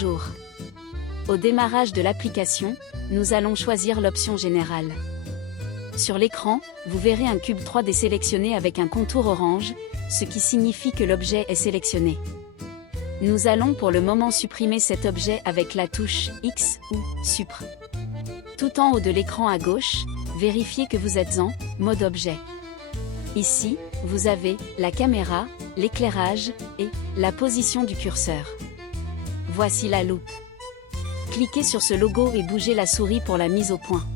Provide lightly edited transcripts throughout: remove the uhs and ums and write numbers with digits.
jour. Au démarrage de l'application, nous allons choisir l'option Générale. Sur l'écran, vous verrez un cube 3D sélectionné avec un contour orange, ce qui signifie que l'objet est sélectionné. Nous allons pour le moment supprimer cet objet avec la touche X ou Suppr. Tout en haut de l'écran à gauche, vérifiez que vous êtes en mode objet. Ici, vous avez la caméra, l'éclairage et la position du curseur. Voici la loupe. Cliquez sur ce logo et bougez la souris pour la mise au point.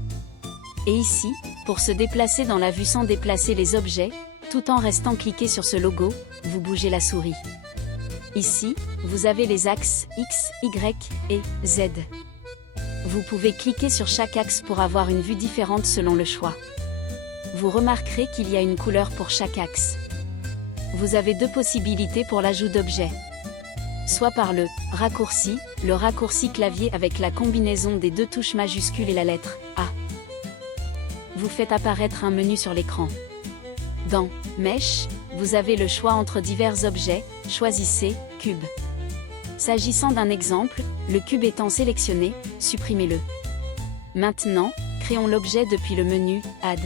Et ici, pour se déplacer dans la vue sans déplacer les objets, tout en restant cliqué sur ce logo, vous bougez la souris. Ici, vous avez les axes X, Y et Z. Vous pouvez cliquer sur chaque axe pour avoir une vue différente selon le choix. Vous remarquerez qu'il y a une couleur pour chaque axe. Vous avez deux possibilités pour l'ajout d'objets. Soit par le raccourci clavier avec la combinaison des deux touches majuscules et la lettre A. Vous faites apparaître un menu sur l'écran. Dans Mesh, vous avez le choix entre divers objets, choisissez Cube. S'agissant d'un exemple, le cube étant sélectionné, supprimez-le. Maintenant, créons l'objet depuis le menu Add.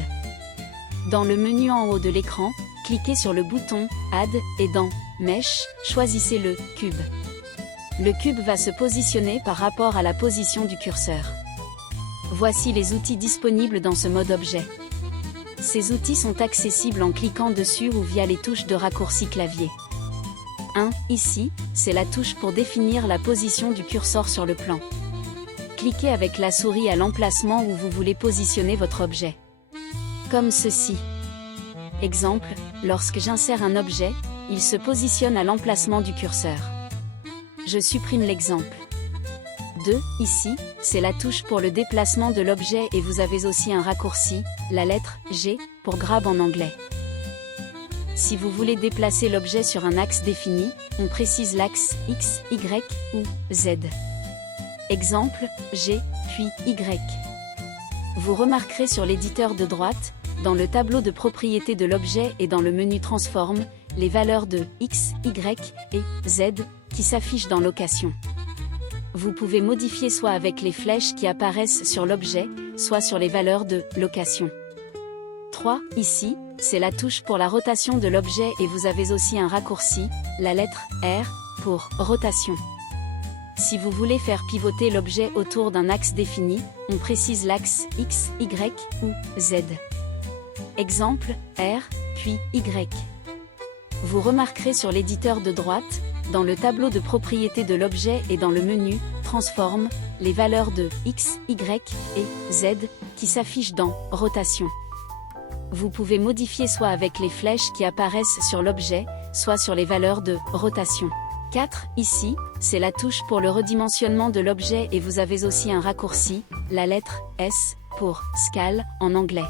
Dans le menu en haut de l'écran, cliquez sur le bouton Add et dans Mesh, choisissez le cube. Le cube va se positionner par rapport à la position du curseur. Voici les outils disponibles dans ce mode objet. Ces outils sont accessibles en cliquant dessus ou via les touches de raccourci clavier. 1. Ici, c'est la touche pour définir la position du curseur sur le plan. Cliquez avec la souris à l'emplacement où vous voulez positionner votre objet. Comme ceci. Exemple, lorsque j'insère un objet, il se positionne à l'emplacement du curseur. Je supprime l'exemple. 2. Ici, c'est la touche pour le déplacement de l'objet et vous avez aussi un raccourci, la lettre G, pour grab en anglais. Si vous voulez déplacer l'objet sur un axe défini, on précise l'axe X, Y ou Z. Exemple, G, puis Y. Vous remarquerez sur l'éditeur de droite, dans le tableau de propriétés de l'objet et dans le menu Transform, les valeurs de X, Y et Z qui s'affichent dans Location. Vous pouvez modifier soit avec les flèches qui apparaissent sur l'objet, soit sur les valeurs de location. 3. Ici, c'est la touche pour la rotation de l'objet et vous avez aussi un raccourci, la lettre R, pour rotation. Si vous voulez faire pivoter l'objet autour d'un axe défini, on précise l'axe X, Y ou Z. Exemple, R, puis Y. Vous remarquerez sur l'éditeur de droite, dans le tableau de propriétés de l'objet et dans le menu Transform, les valeurs de X, Y et Z qui s'affichent dans Rotation. Vous pouvez modifier soit avec les flèches qui apparaissent sur l'objet, soit sur les valeurs de rotation. 4. Ici, c'est la touche pour le redimensionnement de l'objet et vous avez aussi un raccourci, la lettre S, pour Scale en anglais.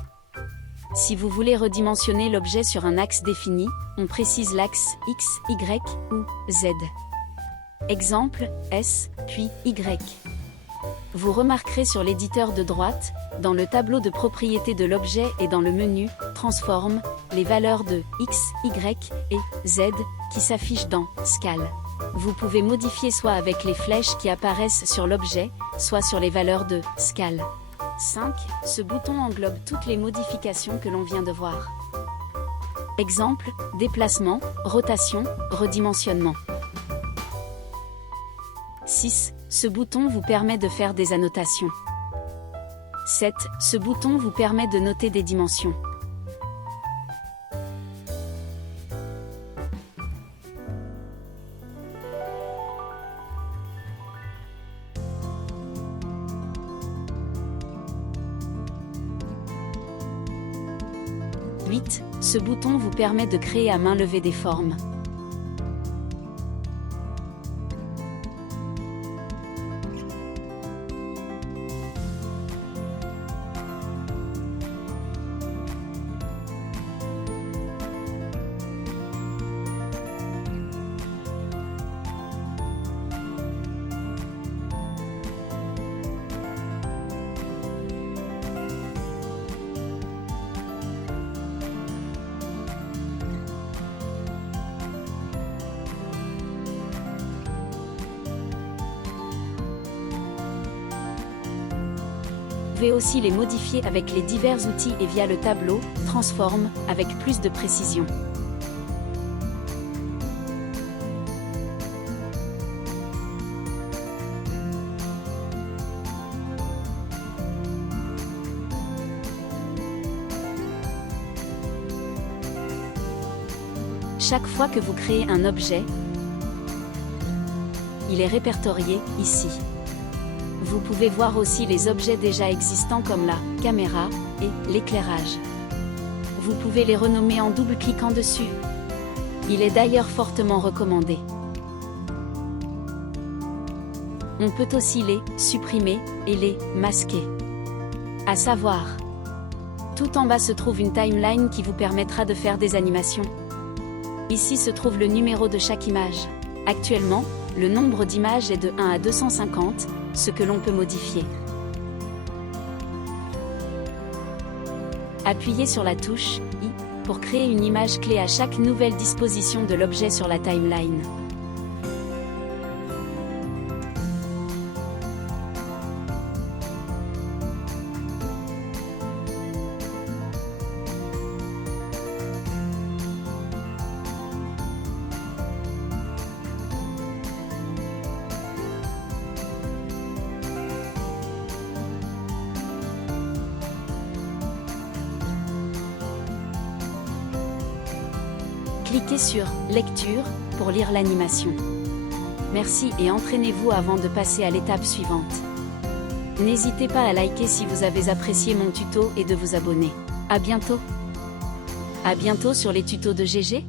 Si vous voulez redimensionner l'objet sur un axe défini, on précise l'axe X, Y ou Z. Exemple, S, puis Y. Vous remarquerez sur l'éditeur de droite, dans le tableau de propriétés de l'objet et dans le menu Transform, les valeurs de X, Y et Z qui s'affichent dans Scale. Vous pouvez modifier soit avec les flèches qui apparaissent sur l'objet, soit sur les valeurs de Scale. 5. Ce bouton englobe toutes les modifications que l'on vient de voir. Exemple, déplacement, rotation, redimensionnement. 6. Ce bouton vous permet de faire des annotations. 7. Ce bouton vous permet de noter des dimensions. Ce bouton vous permet de créer à main levée des formes. pouvez aussi les modifier avec les divers outils et via le tableau « Transform » avec plus de précision. Chaque fois que vous créez un objet, il est répertorié, ici. Vous pouvez voir aussi les objets déjà existants comme la caméra et l'éclairage. Vous pouvez les renommer en double-cliquant dessus. Il est d'ailleurs fortement recommandé. On peut aussi les supprimer et les masquer. À savoir, tout en bas se trouve une timeline qui vous permettra de faire des animations. Ici se trouve le numéro de chaque image. Actuellement, le nombre d'images est de 1 à 250, ce que l'on peut modifier. Appuyez sur la touche « I » pour créer une image clé à chaque nouvelle disposition de l'objet sur la timeline. Cliquez sur « Lecture » pour lire l'animation. Merci et entraînez-vous avant de passer à l'étape suivante. N'hésitez pas à liker si vous avez apprécié mon tuto et de vous abonner. À bientôt! À bientôt sur les tutos de GG.